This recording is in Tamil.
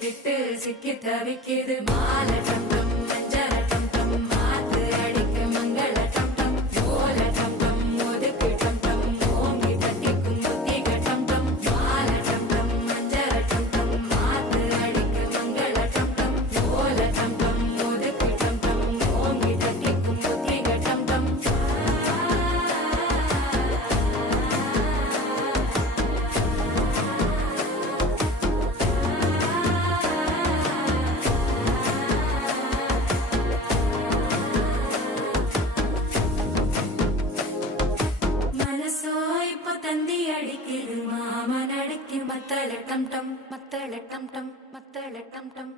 விட்டு சிக்கி தவிக்குது மாலை டம் டம் மஞ்சள டம் டம் மாத்து அடிக்க மங்கள டம் டம் ஓல டம் டம் ஒதுக்கு டம் டம் ஓங்கி தட்டிக்கும் புத்திக டம் டம் மாலை டம் டம் மஞ்சள டம் டம் மாத்து அடிக்க மங்கள டம் டம் ஓல டம் டம் ஒதுக்கு டம் டம் ஓங்கி தட்டிக்கும் புத்திக டம் டம் மனசோ இப்போ தந்தி அடிக்குது மாமன் அடிக்கு மத்தள டம் டம் மத்தள டம் டம் மத்தள டம் டம்